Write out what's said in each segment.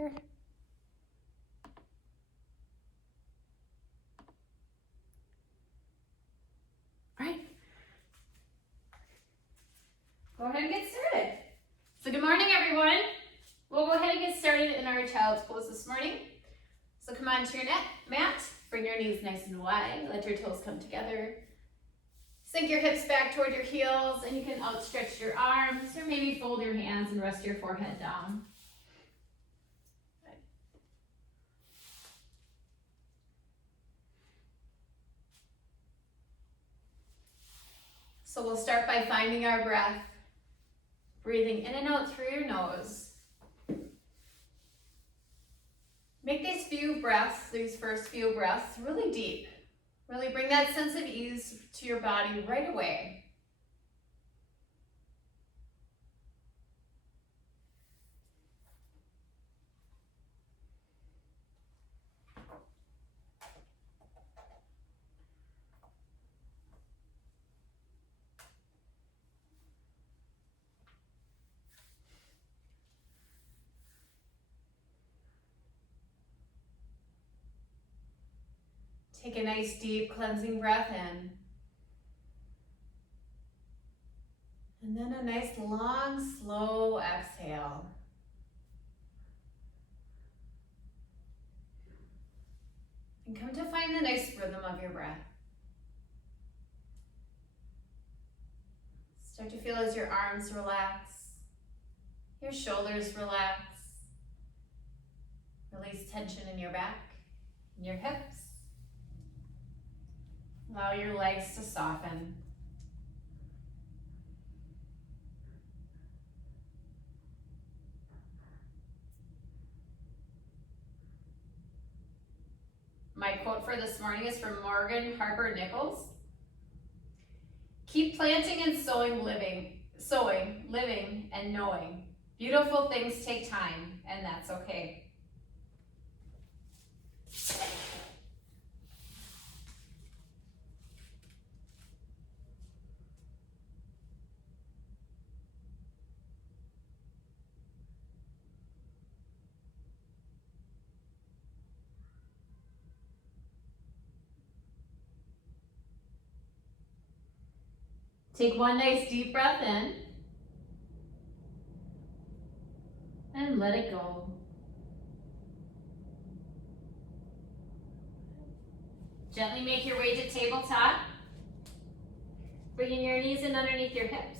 here. All right. Go ahead and get started. So good morning, everyone. We'll go ahead and get started in our child's pose this morning. So come onto your mat, bring your knees nice and wide, let your toes come together. Sink your hips back toward your heels, and you can outstretch your arms or maybe fold your hands and rest your forehead down. So we'll start by finding our breath, breathing in and out through your nose. Make these first few breaths really deep. Really bring that sense of ease to your body right away. Take a nice deep cleansing breath in. And then a nice long, slow exhale. And come to find the nice rhythm of your breath. Start to feel as your arms relax, your shoulders relax. Release tension in your back and your hips. Allow your legs to soften. My quote for this morning is from Morgan Harper Nichols. Keep planting and sowing, living, and knowing. Beautiful things take time, and that's okay. Take one nice deep breath in and let it go. Gently make your way to tabletop, bringing your knees in underneath your hips,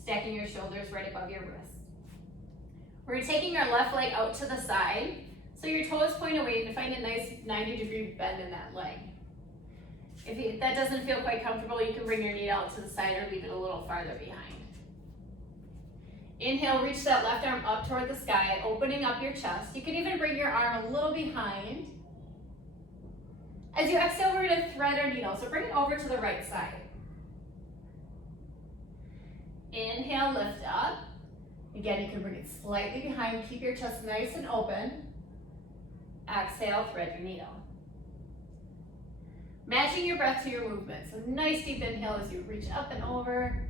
stacking your shoulders right above your wrist. We're taking your left leg out to the side, so your toes point away and find a nice 90-degree bend in that leg. If that doesn't feel quite comfortable, you can bring your knee out to the side or leave it a little farther behind. Inhale, reach that left arm up toward the sky, opening up your chest. You can even bring your arm a little behind. As you exhale, we're going to thread our needle, so bring it over to the right side. Inhale, lift up. Again, you can bring it slightly behind, keep your chest nice and open. Exhale, thread your needle. Matching your breath to your movement. So nice deep inhale as you reach up and over.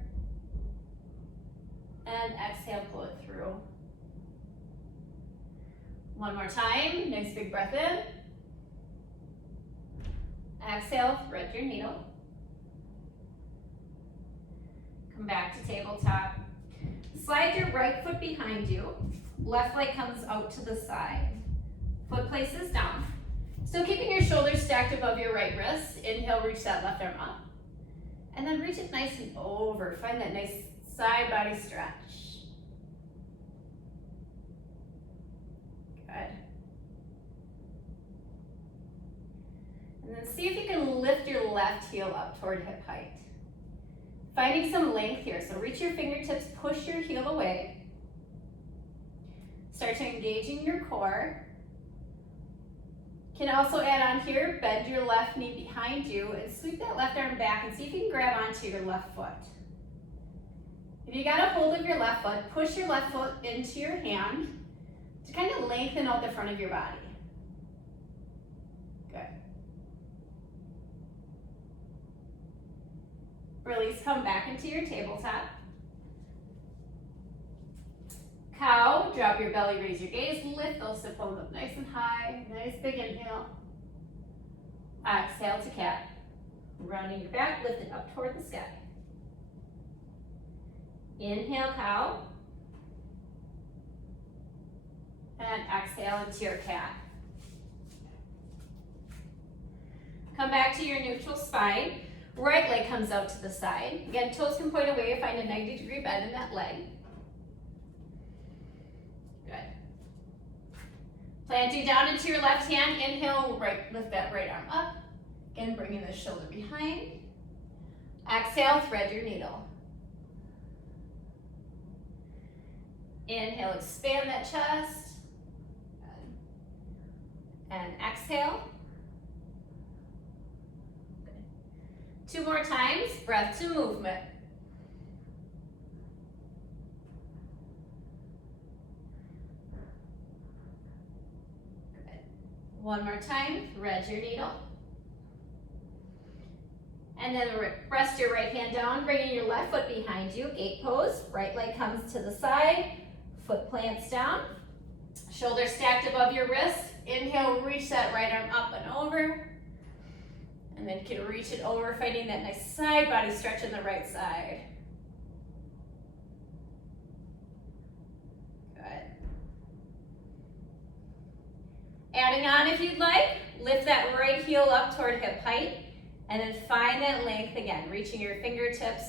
And exhale, pull it through. One more time, nice big breath in. Exhale, thread your needle. Come back to tabletop. Slide your right foot behind you. Left leg comes out to the side. Foot places down. Still keeping your shoulders stacked above your right wrist. Inhale, reach that left arm up. And then reach it nice and over. Find that nice side body stretch. Good. And then see if you can lift your left heel up toward hip height. Finding some length here. So reach your fingertips, push your heel away. Start to engaging your core. Can also add on here, bend your left knee behind you and sweep that left arm back and see if you can grab onto your left foot. If you got a hold of your left foot, push your left foot into your hand to kind of lengthen out the front of your body. Good. Release, come back into your tabletop. Cow, drop your belly, raise your gaze, lift those hip bones up nice and high. Nice big inhale. Exhale to cat. Rounding your back, lift it up toward the sky. Inhale, cow. And exhale into your cat. Come back to your neutral spine. Right leg comes out to the side. Again, toes can point away. Find a 90-degree bend in that leg. Good. Planting down into your left hand. Inhale, right, lift that right arm up. Again, bringing the shoulder behind. Exhale, thread your needle. Inhale, expand that chest. And exhale. Good. 2 more times, breath to movement. Good. 1 more time, thread your needle. And then rest your right hand down, bringing your left foot behind you, gate pose. Right leg comes to the side, foot plants down. Shoulders stacked above your wrists. Inhale, reach that right arm up and over. And then you can reach it over, finding that nice side body stretch on the right side. Good. Adding on if you'd like, lift that right heel up toward hip height. And then find that length again, reaching your fingertips,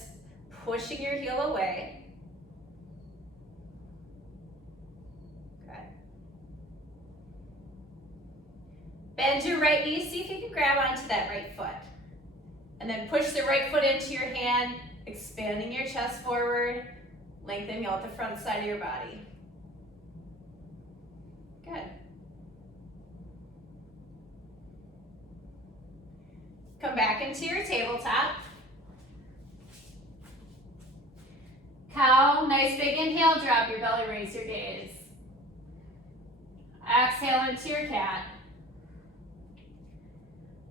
pushing your heel away. Good. Bend your right knee, see if you can grab onto that right foot. And then push the right foot into your hand, expanding your chest forward, lengthening out the front side of your body. Good. Come back into your tabletop. Cow, nice big inhale, drop your belly, raise your gaze. Exhale into your cat.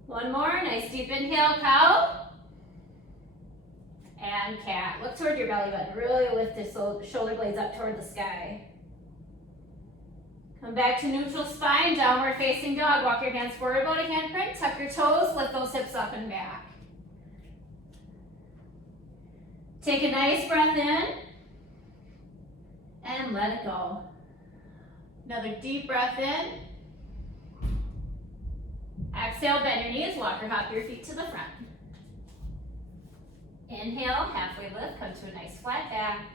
1 more, nice deep inhale, cow. And cat. Look toward your belly button, really lift the shoulder blades up toward the sky. Come back to neutral spine, downward facing dog. Walk your hands forward about a handprint. Tuck your toes, lift those hips up and back. Take a nice breath in and let it go. Another deep breath in. Exhale, bend your knees, walk or hop your feet to the front. Inhale, halfway lift, come to a nice flat back.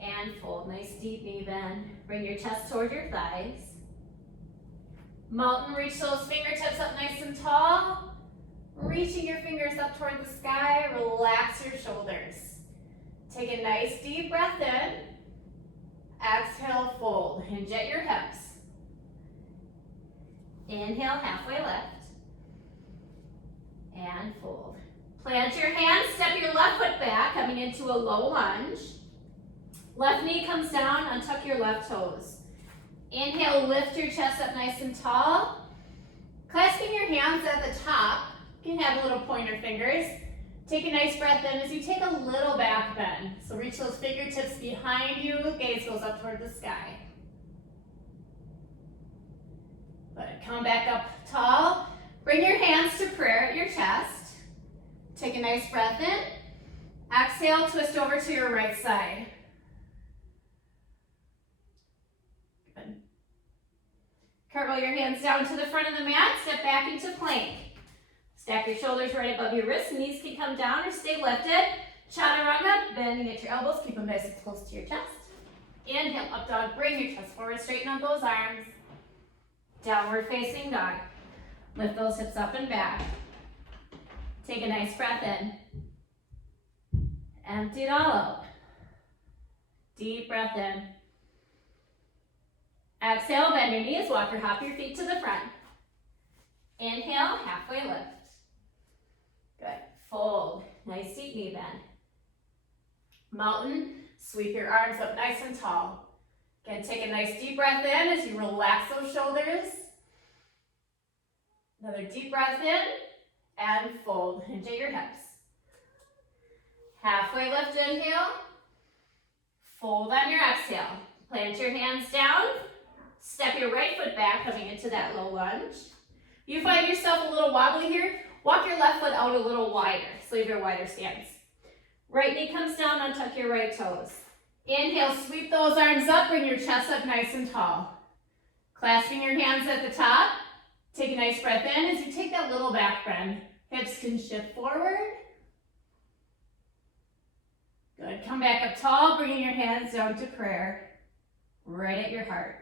And fold, nice deep knee bend. Bring your chest toward your thighs. Mountain, reach those fingertips up nice and tall. Reaching your fingers up toward the sky, relax your shoulders. Take a nice deep breath in. Exhale, fold, hinge at your hips. Inhale, halfway lift. And fold. Plant your hands, step your left foot back, coming into a low lunge. Left knee comes down, untuck your left toes. Inhale, lift your chest up nice and tall. Clasping your hands at the top, you can have little pointer fingers. Take a nice breath in as you take a little back bend. So reach those fingertips behind you, gaze goes up toward the sky. Good, come back up tall. Bring your hands to prayer at your chest. Take a nice breath in. Exhale, twist over to your right side. Good. Curl your hands down to the front of the mat, step back into plank. Stack your shoulders right above your wrists, knees can come down or stay lifted. Chaturanga, bending at your elbows, keep them nice and close to your chest. Inhale, up dog, bring your chest forward, straighten out those arms. Downward facing dog. Lift those hips up and back. Take a nice breath in. Empty it all out. Deep breath in. Exhale, bend your knees, walk or hop your feet to the front. Inhale, halfway lift. Good. Fold. Nice deep knee bend. Mountain, sweep your arms up nice and tall. Again, take a nice deep breath in as you relax those shoulders. Another deep breath in and fold. Hinge at your hips. Halfway lift, inhale. Fold on your exhale. Plant your hands down. Step your right foot back, coming into that low lunge. You find yourself a little wobbly here, walk your left foot out a little wider. So you have your wider stance. Right knee comes down, untuck your right toes. Inhale, sweep those arms up, bring your chest up nice and tall. Clasping your hands at the top. Take a nice breath in as you take that little back bend. Hips can shift forward. Good. Come back up tall, bringing your hands down to prayer, right at your heart.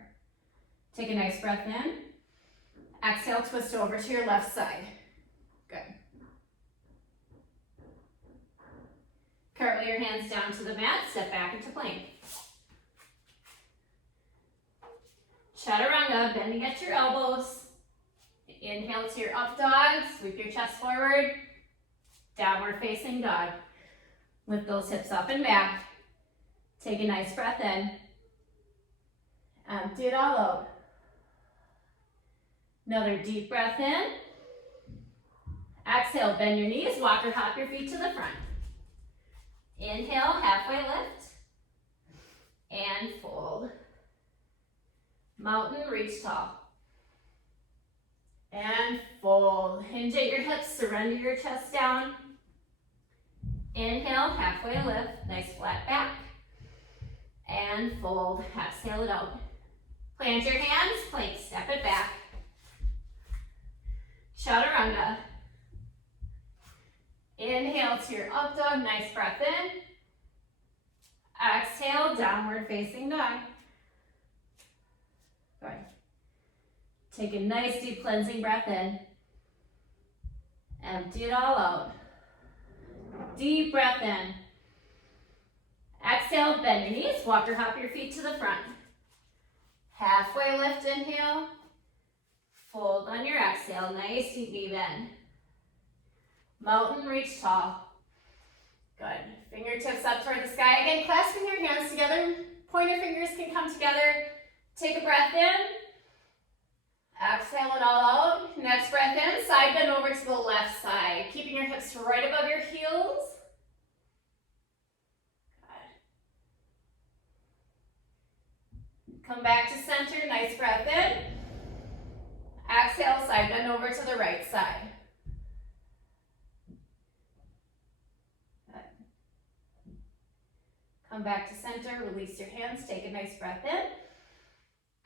Take a nice breath in. Exhale, twist over to your left side. Good. Cartwheel your hands down to the mat, step back into plank. Chaturanga, bending at your elbows. Inhale to your up dog, sweep your chest forward. Downward facing dog. Lift those hips up and back. Take a nice breath in. Empty it all out. Another deep breath in. Exhale, bend your knees, walk or hop your feet to the front. Inhale, halfway lift. And fold. Mountain, reach tall. And fold. Hinge at your hips, surrender your chest down. Inhale, halfway lift, nice flat back. And fold, exhale it out. Plant your hands, plank, step it back. Chaturanga. Inhale to your up dog, nice breath in. Exhale, downward facing dog. Good. Take a nice deep cleansing breath in. Empty it all out. Deep breath in. Exhale, bend your knees, walk or hop your feet to the front. Halfway lift, inhale. Fold on your exhale, nice deep knee bend. Mountain, reach tall. Good. Fingertips up toward the sky. Again, clasping your hands together. Pointer fingers can come together. Take a breath in. Exhale it all out. Next breath in, side bend over to the left side. Keeping your hips right above your heels. Good. Come back to center, nice breath in. Exhale, side bend over to the right side. Good. Come back to center, release your hands, take a nice breath in.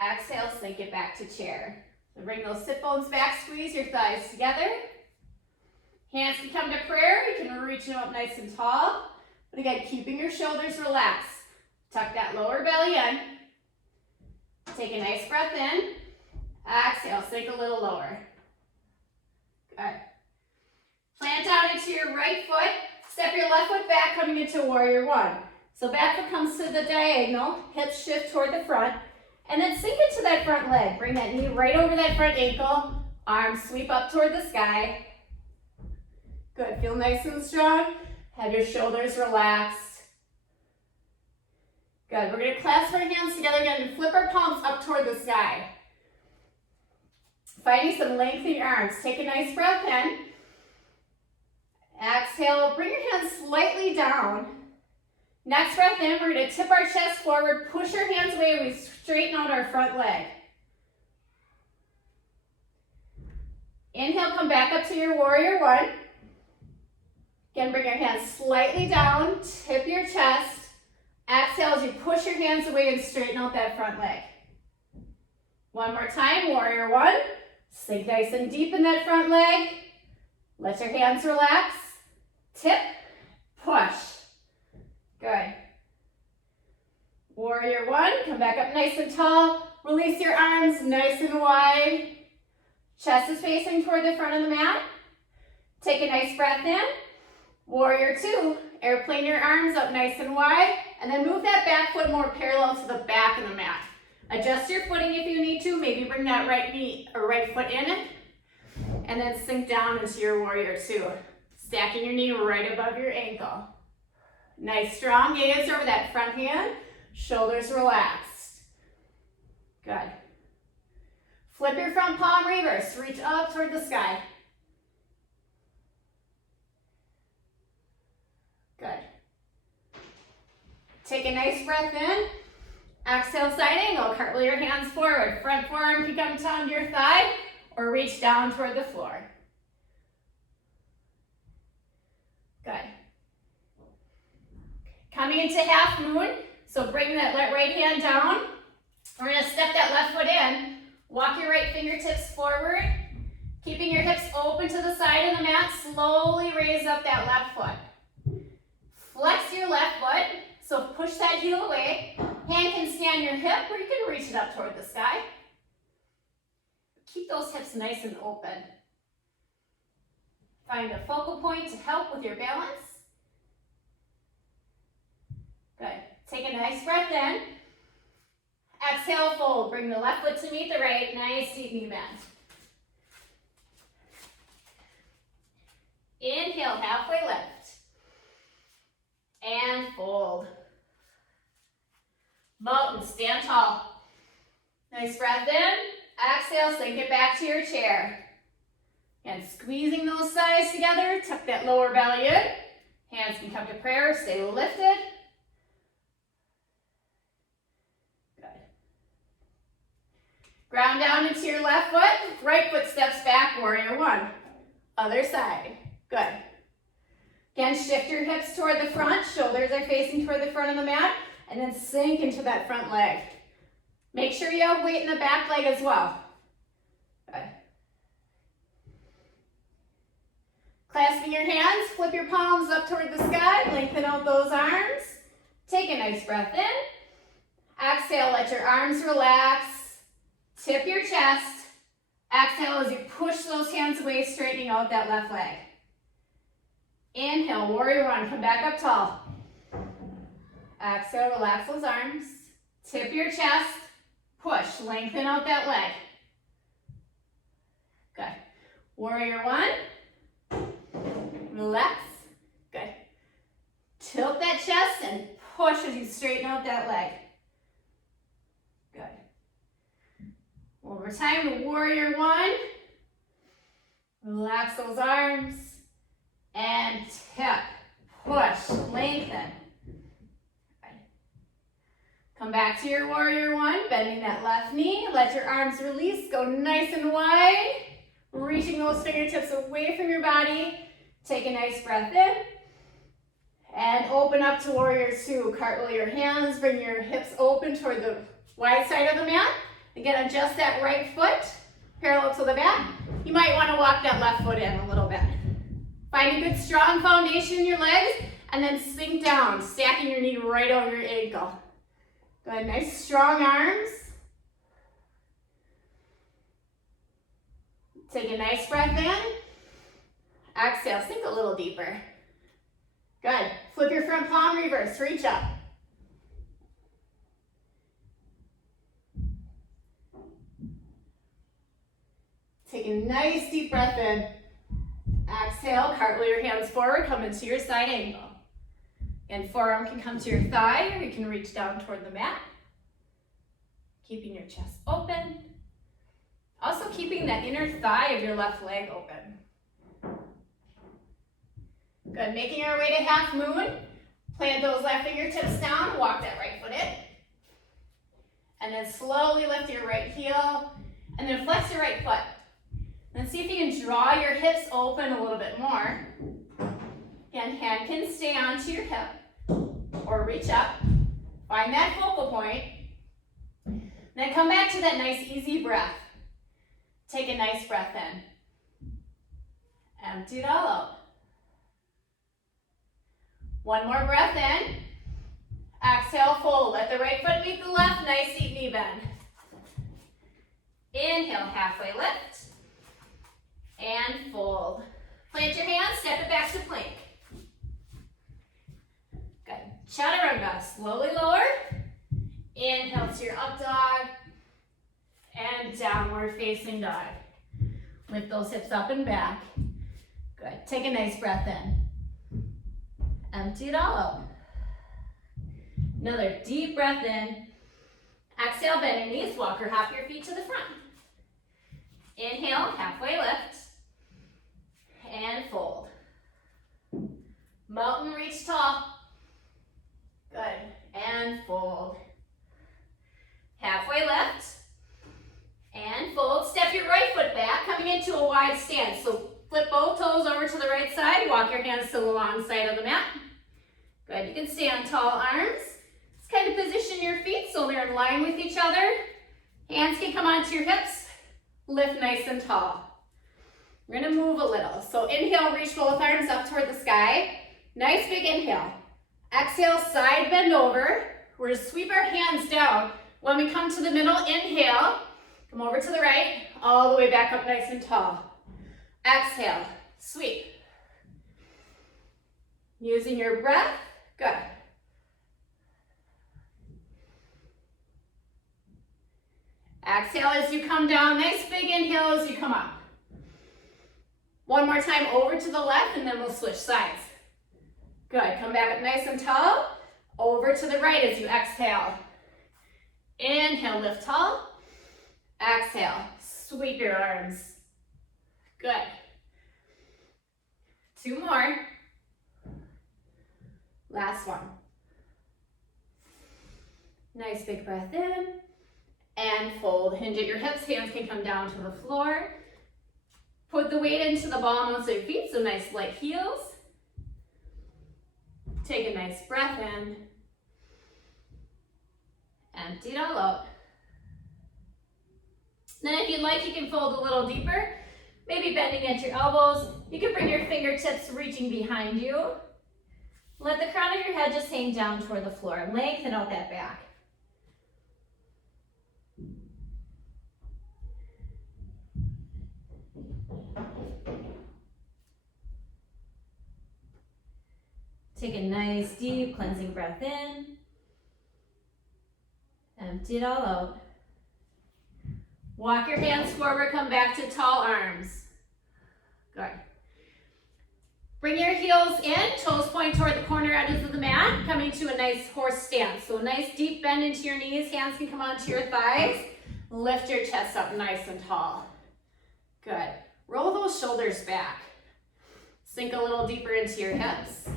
Exhale, sink it back to chair. So bring those sit bones back, squeeze your thighs together. Hands can come to prayer. You can reach them up nice and tall. But again, keeping your shoulders relaxed. Tuck that lower belly in. Take a nice breath in. Exhale, sink a little lower. Good. Plant out into your right foot. Step your left foot back, coming into warrior one. So back foot comes to the diagonal. Hips shift toward the front. And then sink into that front leg. Bring that knee right over that front ankle. Arms sweep up toward the sky. Good, feel nice and strong. Have your shoulders relaxed. Good, we're gonna clasp our hands together again and flip our palms up toward the sky. Finding some length in your arms. Take a nice breath in. Exhale, bring your hands slightly down. Next breath in, we're going to tip our chest forward, push our hands away, and we straighten out our front leg. Inhale, come back up to your warrior one. Again, bring your hands slightly down, tip your chest. Exhale as you push your hands away and straighten out that front leg. One more time, warrior one. Sink nice and deep in that front leg. Let your hands relax. Tip, push. Good. Warrior one, come back up nice and tall. Release your arms nice and wide. Chest is facing toward the front of the mat. Take a nice breath in. Warrior two, airplane your arms up nice and wide. And then move that back foot more parallel to the back of the mat. Adjust your footing if you need to. Maybe bring that right knee or right foot in. And then sink down into your warrior two. Stacking your knee right above your ankle. Nice strong gaze over that front hand. Shoulders relaxed. Good. Flip your front palm, reverse. Reach up toward the sky. Good. Take a nice breath in. Exhale, side angle. Cartwheel your hands forward. Front forearm can come down to your thigh or reach down toward the floor. Good. Coming into half moon, so bring that right hand down. We're going to step that left foot in. Walk your right fingertips forward. Keeping your hips open to the side of the mat, slowly raise up that left foot. Flex your left foot, so push that heel away. Hand can stay on your hip, or you can reach it up toward the sky. Keep those hips nice and open. Find a focal point to help with your balance. Good. Take a nice breath in. Exhale, fold. Bring the left foot to meet the right. Nice deep knee bend. Inhale, halfway lift. And fold. Mountain, stand tall. Nice breath in. Exhale, sink it back to your chair. And squeezing those thighs together, tuck that lower belly in. Hands can come to prayer, stay lifted. Good. Ground down into your left foot. Right foot steps back, warrior one. Other side. Good. Again, shift your hips toward the front. Shoulders are facing toward the front of the mat. And then sink into that front leg. Make sure you have weight in the back leg as well. Good. Clasping your hands, flip your palms up toward the sky. Lengthen out those arms. Take a nice breath in. Exhale, let your arms relax. Tip your chest. Exhale as you push those hands away, straightening out that left leg. Inhale, warrior one, come back up tall. Exhale, relax those arms. Tip your chest. Push, lengthen out that leg. Good. Warrior one. Relax. Good. Tilt that chest and push as you straighten out that leg. Good. One more time, warrior one. Relax those arms. And tip, push, lengthen. Good. Come back to your warrior one, bending that left knee. Let your arms release, go nice and wide. Reaching those fingertips away from your body. Take a nice breath in. And open up to warrior two. Cartwheel your hands, bring your hips open toward the wide side of the mat. Again, adjust that right foot parallel to the mat. You might want to walk that left foot in a little bit. Find a good strong foundation in your legs and then sink down, stacking your knee right over your ankle. Good, nice strong arms. Take a nice breath in. Exhale, sink a little deeper. Good. Flip your front palm, reverse, reach up. Take a nice deep breath in. Exhale, cartwheel your hands forward, come into your side angle. And forearm can come to your thigh, or you can reach down toward the mat. Keeping your chest open. Also keeping that inner thigh of your left leg open. Good, making our way to half moon. Plant those left fingertips down, walk that right foot in. And then slowly lift your right heel, and then flex your right foot. And see if you can draw your hips open a little bit more. Again, hand can stay onto your hip or reach up. Find that focal point. Then come back to that nice easy breath. Take a nice breath in. Empty it all out. One more breath in. Exhale, fold. Let the right foot meet the left. Nice deep knee bend. Inhale, halfway lift. And fold. Plant your hands, step it back to plank. Good. Chaturanga, slowly lower. Inhale to your up dog. And downward facing dog. Lift those hips up and back. Good. Take a nice breath in. Empty it all out. Another deep breath in. Exhale, bend your knees, walk or hop your feet to the front. Inhale, halfway lift. And fold. Mountain reach tall. Good. and fold. Halfway lift, and fold. Step your right foot back, coming into a wide stance. So flip both toes over to the right side, walk your hands to the long side of the mat. Good, you can stay on tall arms. Just kind of position your feet so they're in line with each other. Hands can come onto your hips, lift nice and tall. We're gonna move a little. So inhale, reach both arms up toward the sky. Nice big inhale. Exhale, side bend over. We're gonna sweep our hands down. When we come to the middle, inhale, come over to the right, all the way back up nice and tall. Exhale, sweep. Using your breath, good. Exhale as you come down, nice big inhale as you come up. One more time over to the left and then we'll switch sides. Good, come back up nice and tall. Over to the right as you exhale. Inhale, lift tall. Exhale, sweep your arms. Good. 2 more. Last one. Nice big breath in and fold. Hinge at your hips, hands can come down to the floor. Put the weight into the bottoms of your feet, so nice light heels. Take a nice breath in. Empty it all out. Then if you'd like, you can fold a little deeper, maybe bending at your elbows. You can bring your fingertips reaching behind you. Let the crown of your head just hang down toward the floor. Lengthen out that back. Take a nice, deep, cleansing breath in. Empty it all out. Walk your hands forward, come back to tall arms. Good. Bring your heels in, toes point toward the corner edges of the mat, coming to a nice horse stance. So a nice deep bend into your knees, hands can come onto your thighs. Lift your chest up nice and tall. Good. Roll those shoulders back. Sink a little deeper into your hips.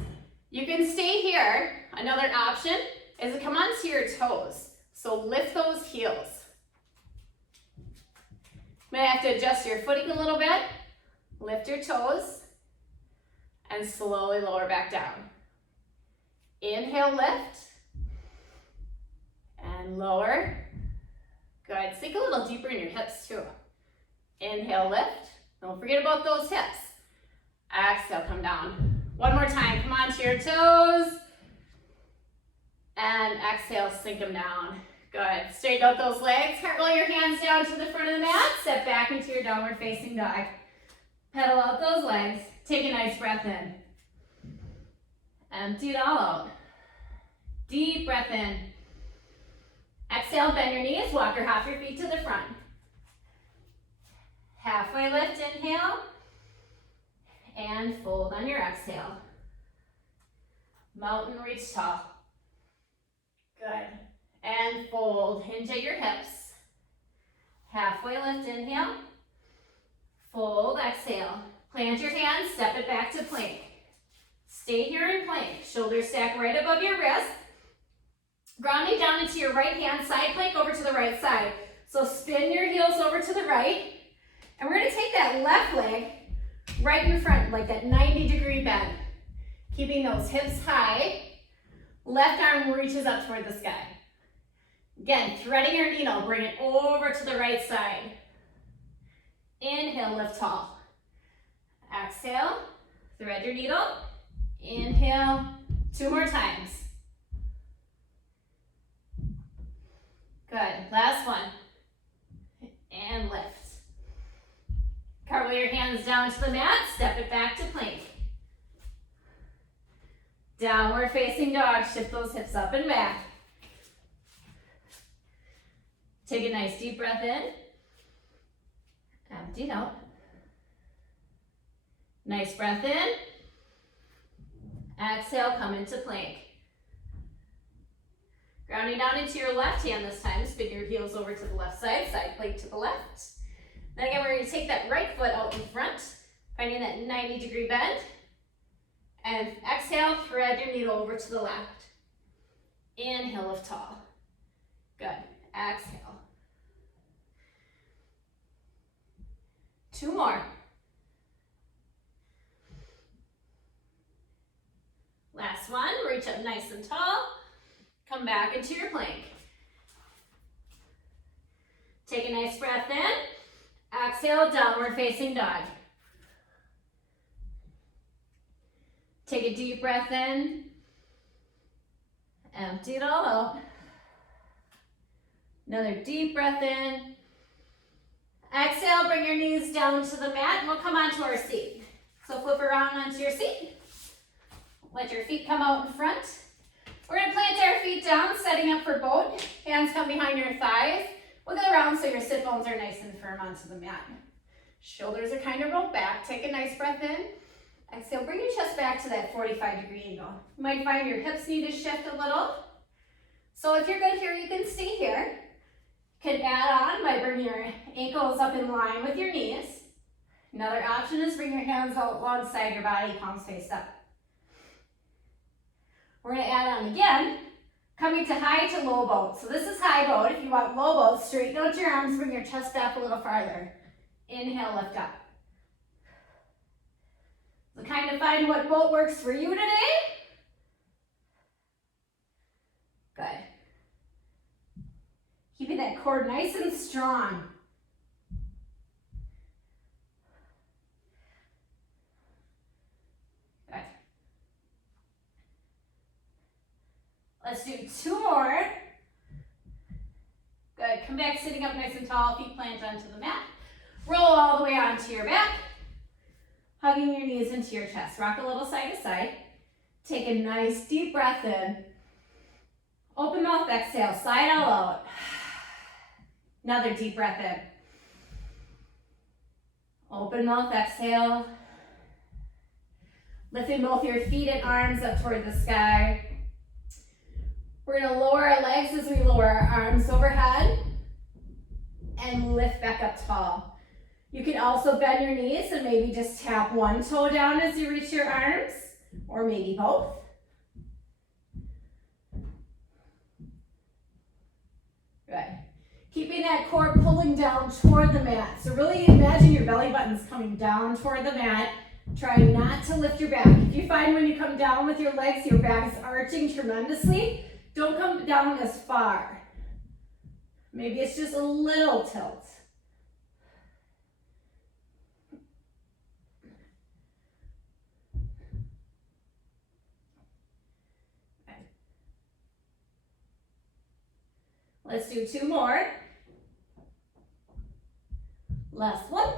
You can stay here. Another option is to come onto your toes. So lift those heels. May have to adjust your footing a little bit. Lift your toes and slowly lower back down. Inhale, lift and lower. Good. Sink a little deeper in your hips too. Inhale, lift. Don't forget about those hips. Exhale, come down. One more time, come onto your toes. And exhale, sink them down. Good, straighten out those legs. Roll your hands down to the front of the mat. Step back into your downward facing dog. Pedal out those legs. Take a nice breath in. Empty it all out. Deep breath in. Exhale, bend your knees. Walk or hop your feet to the front. Halfway lift, inhale. And fold on your exhale. Mountain reach tall. Good. And fold. Hinge at your hips. Halfway lift, inhale. Fold, exhale. Plant your hands, step it back to plank. Stay here in plank. Shoulders stack right above your wrist. Grounding down into your right hand, side plank over to the right side. So spin your heels over to the right. And we're gonna take that left leg right in front, like that 90-degree bend. Keeping those hips high. Left arm reaches up toward the sky. Again, threading your needle, bring it over to the right side. Inhale, lift tall. Exhale, thread your needle. Inhale, 2 more times. Good, last one. And lift. Cartwheel your hands down to the mat, step it back to plank. Downward facing dog, shift those hips up and back. Take a nice deep breath in. Empty it out. Nice breath in. Exhale, come into plank. Grounding down into your left hand this time. Spin your heels over to the left side, side plank to the left. Then again, we're going to take that right foot out in front, finding that 90-degree bend. And exhale, thread your needle over to the left. Inhale, lift tall. Good. Exhale. 2 more. Last one. Reach up nice and tall. Come back into your plank. Take a nice breath in. Exhale, downward facing dog. Take a deep breath in. Empty it all out. Another deep breath in. Exhale, bring your knees down to the mat and we'll come onto our seat. So flip around onto your seat. Let your feet come out in front. We're gonna plant our feet down, setting up for boat. Hands come behind your thighs. Wiggle around so your sit bones are nice and firm onto the mat. Shoulders are kind of rolled back. Take a nice breath in. Exhale, bring your chest back to that 45-degree angle. You might find your hips need to shift a little. So if you're good here, you can stay here. You can add on by bringing your ankles up in line with your knees. Another option is bring your hands out alongside your body, palms face up. We're going to add on again, coming to high to low boat. So this is high boat. If you want low boat, straighten out your arms, bring your chest back a little farther. Inhale, lift up. So kind of find what boat works for you today. Good. Keeping that core nice and strong. Good. Let's do 2 more. Good. Come back sitting up nice and tall, feet planted onto the mat. Roll all the way onto your back. Hugging your knees into your chest. Rock a little side to side. Take a nice deep breath in. Open mouth, exhale, slide all out. Another deep breath in. Open mouth, exhale. Lifting both your feet and arms up toward the sky. We're gonna lower our legs as we lower our arms overhead and lift back up tall. You can also bend your knees and maybe just tap one toe down as you reach your arms, or maybe both. Good. Keeping that core pulling down toward the mat. So really imagine your belly button's coming down toward the mat. Try not to lift your back. If you find when you come down with your legs, your back is arching tremendously, don't come down as far. Maybe it's just a little tilt. Let's do 2 more. Last one.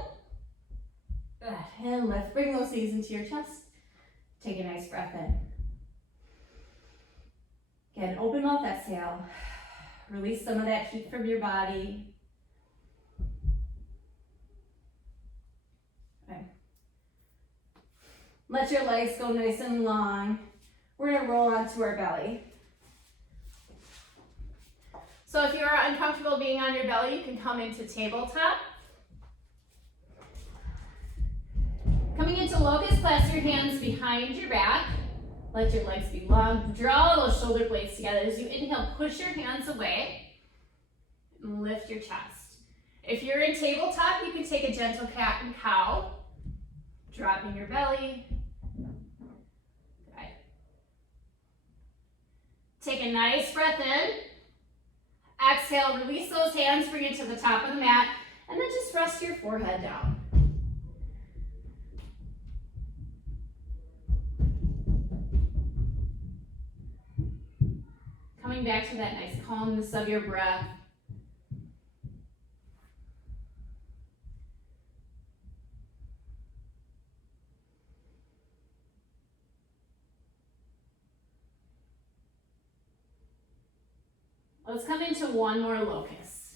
Good. And lift. Bring those knees into your chest. Take a nice breath in. Again, open mouth, exhale. Release some of that heat from your body. Okay. Let your legs go nice and long. We're going to roll onto our belly. So if you're uncomfortable being on your belly, you can come into tabletop. Coming into locust, clasp your hands behind your back. Let your legs be long. Draw those shoulder blades together. As you inhale, push your hands away and lift your chest. If you're in tabletop, you can take a gentle cat and cow, dropping your belly. Good. Take a nice breath in. Exhale, release those hands, bring it to the top of the mat, and then just rest your forehead down. Coming back to that nice calmness of your breath. Let's come into 1 more locust.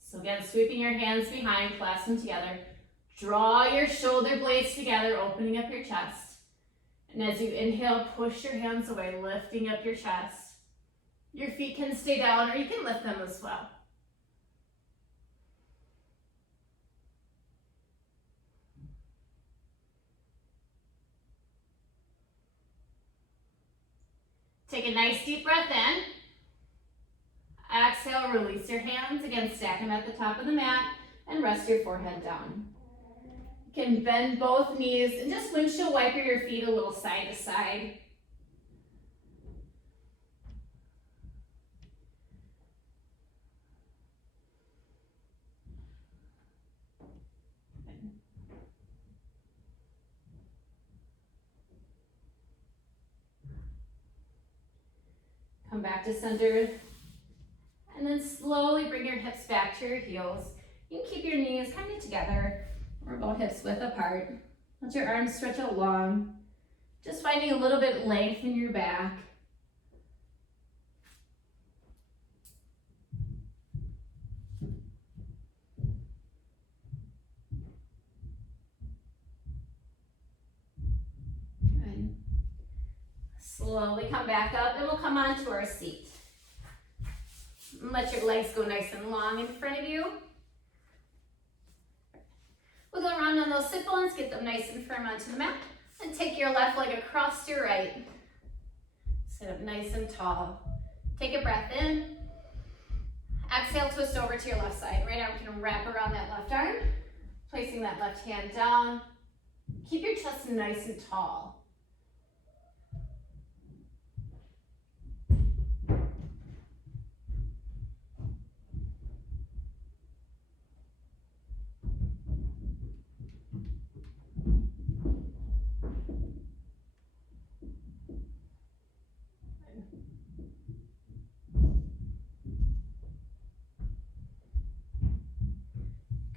So again, sweeping your hands behind, clasp them together. Draw your shoulder blades together, opening up your chest. And as you inhale, push your hands away, lifting up your chest. Your feet can stay down or you can lift them as well. Take a nice deep breath in. Exhale, release your hands. Again, stack them at the top of the mat and rest your forehead down. You can bend both knees and just windshield wiper your feet a little side to side. Come back to center, and then slowly bring your hips back to your heels. You can keep your knees kind of together, or about hips width apart. Let your arms stretch out long, just finding a little bit of length in your back. Good. Slowly come back up, and we'll come onto our seat. And let your legs go nice and long in front of you. We'll go around on those sit bones, get them nice and firm onto the mat, and take your left leg across your right. Sit up nice and tall. Take a breath in. Exhale, twist over to your left side. Right arm can wrap around that left arm, placing that left hand down. Keep your chest nice and tall.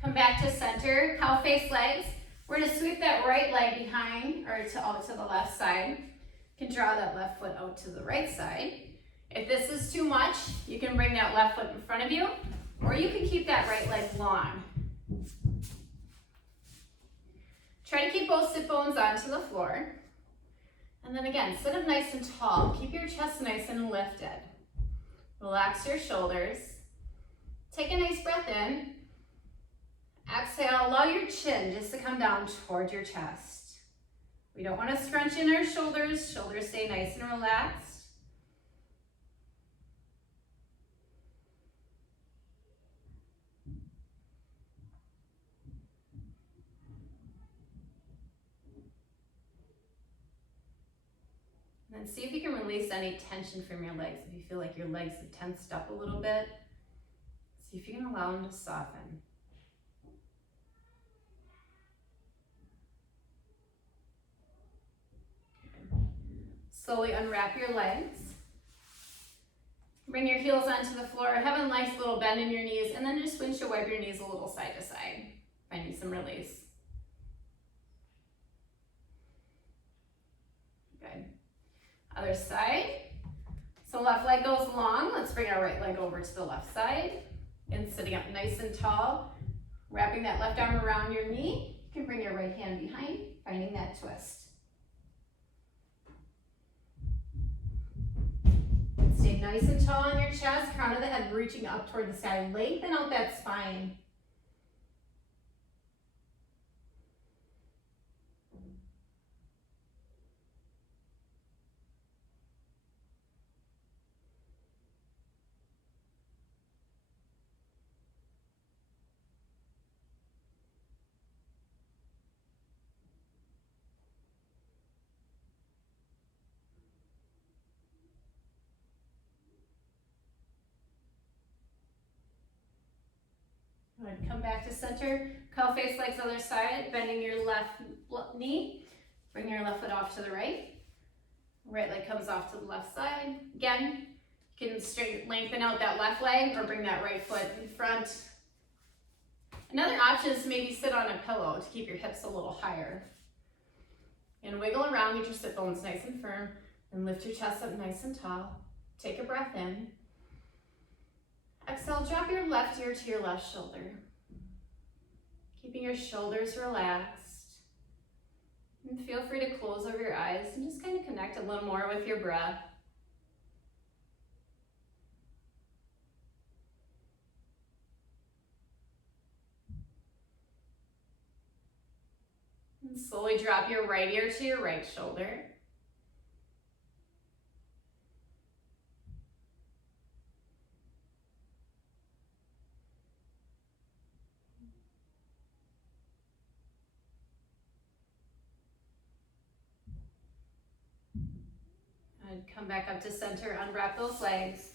Come back to center, cow face legs. We're gonna sweep that right leg behind or out to the left side. You can draw that left foot out to the right side. If this is too much, you can bring that left foot in front of you, or you can keep that right leg long. Try to keep both sit bones onto the floor. And then again, sit up nice and tall. Keep your chest nice and lifted. Relax your shoulders. Take a nice breath in. Exhale, allow your chin just to come down toward your chest. We don't want to scrunch in our shoulders. Shoulders stay nice and relaxed. And then see if you can release any tension from your legs. If you feel like your legs have tensed up a little bit, see if you can allow them to soften. Slowly unwrap your legs. Bring your heels onto the floor. Have a nice little bend in your knees, and then just windshield wipe your knees a little side to side, finding some release. Good. Other side. So left leg goes long. Let's bring our right leg over to the left side. And sitting up nice and tall. Wrapping that left arm around your knee. You can bring your right hand behind, finding that twist. Stay nice and tall on your chest, crown of the head reaching up toward the sky. Lengthen out that spine. Good. Come back to center. Cow face legs other side, bending your left knee. Bring your left foot off to the right. Right leg comes off to the left side. Again, you can straight lengthen out that left leg or bring that right foot in front. Another option is to maybe sit on a pillow to keep your hips a little higher. And wiggle around, get your sit bones nice and firm, and lift your chest up nice and tall. Take a breath in. Exhale, drop your left ear to your left shoulder. Keeping your shoulders relaxed. And feel free to close over your eyes and just kind of connect a little more with your breath. And slowly drop your right ear to your right shoulder. Good. Come back up to center, unwrap those legs.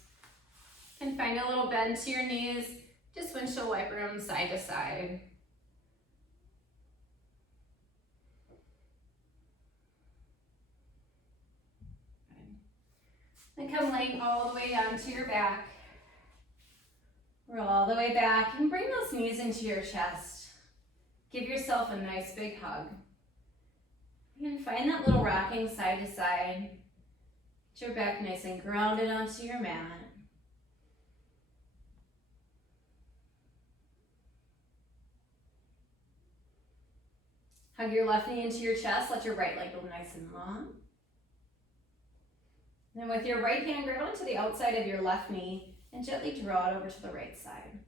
You can find a little bend to your knees. Just windshield wiper them side to side. Good. Then come laying all the way onto your back. Roll all the way back and bring those knees into your chest. Give yourself a nice big hug. You can find that little rocking side to side. Get your back nice and grounded onto your mat. Hug your left knee into your chest. Let your right leg go nice and long. Then with your right hand, grab onto the outside of your left knee and gently draw it over to the right side.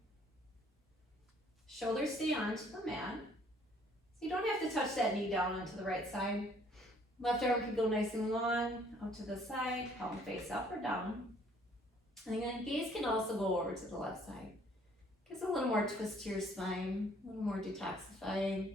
Shoulders stay onto the mat. So you don't have to touch that knee down onto the right side. Left arm can go nice and long, out to the side, palm face up or down. And then gaze can also go over to the left side. Gives a little more twist to your spine, a little more detoxifying.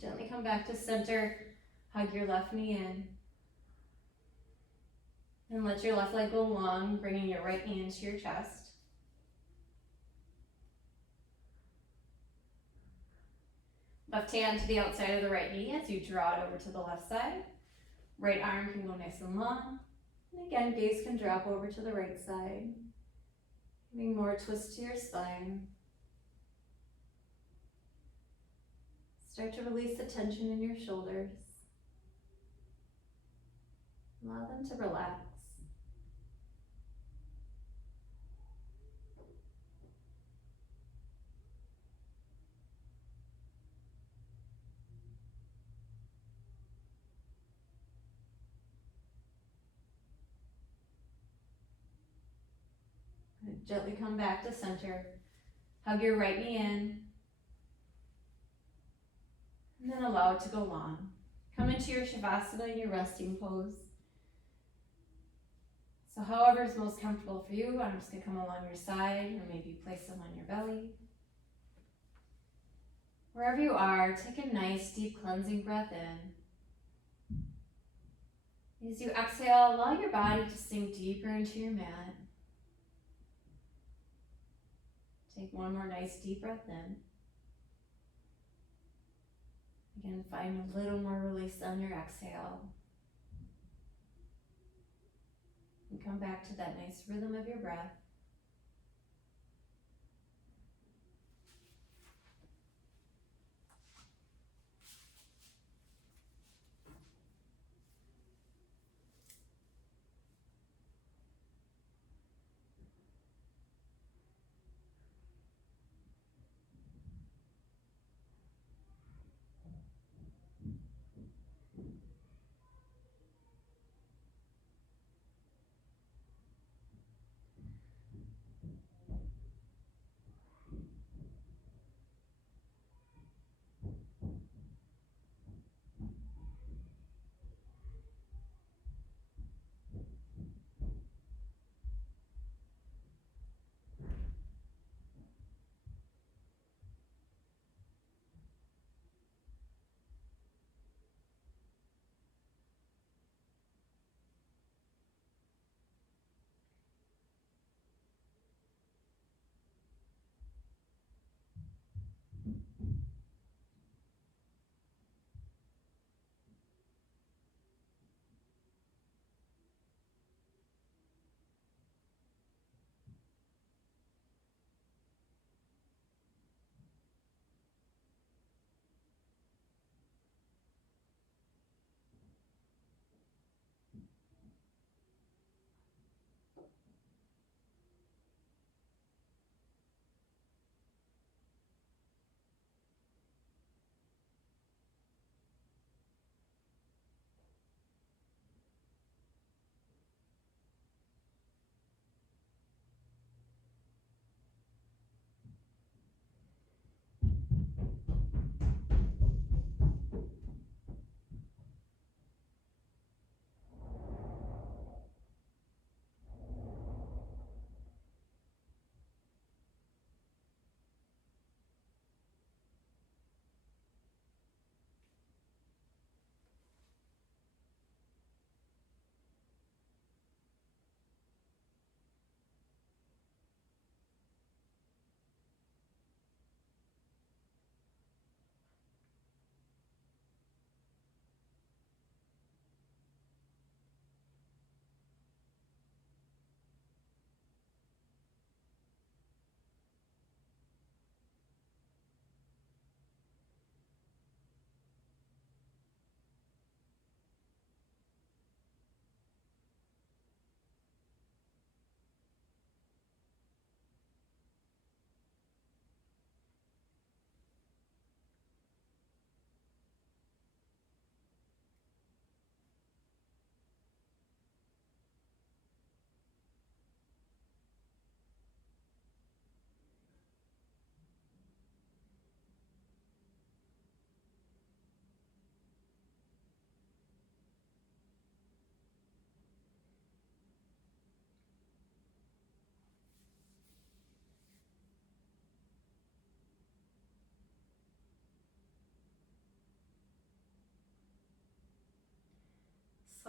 Gently come back to center, hug your left knee in. And let your left leg go long, bringing your right knee into your chest. Left hand to the outside of the right knee as you draw it over to the left side. Right arm can go nice and long. And again, gaze can drop over to the right side, giving more twist to your spine. Start to release the tension in your shoulders. Allow them to relax. Gently come back to center. Hug your right knee in. And then allow it to go long. Come into your Shavasana, your resting pose. So however is most comfortable for you, I'm just going to come along your side or maybe place them on your belly. Wherever you are, take a nice deep cleansing breath in. As you exhale, allow your body to sink deeper into your mat. Take one more nice deep breath in. Again, find a little more release on your exhale. And come back to that nice rhythm of your breath.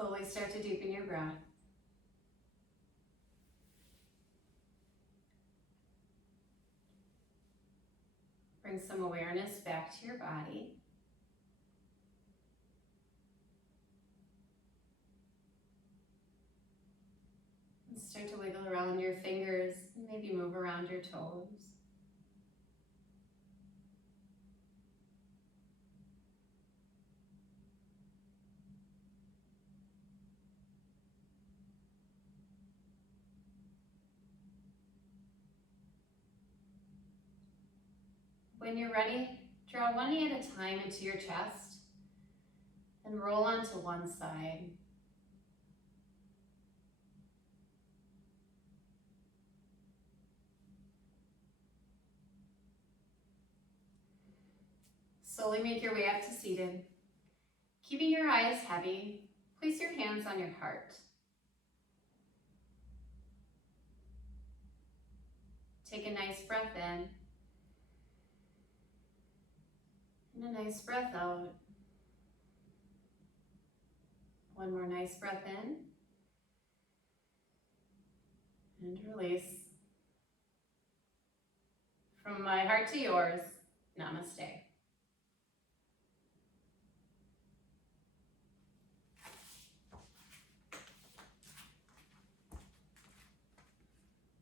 Slowly start to deepen your breath. Bring some awareness back to your body. And start to wiggle around your fingers, maybe move around your toes. When you're ready, draw one knee at a time into your chest and roll onto one side. Slowly make your way up to seated. Keeping your eyes heavy, place your hands on your heart. Take a nice breath in and a nice breath out. One more nice breath in and release. From my heart to yours, namaste.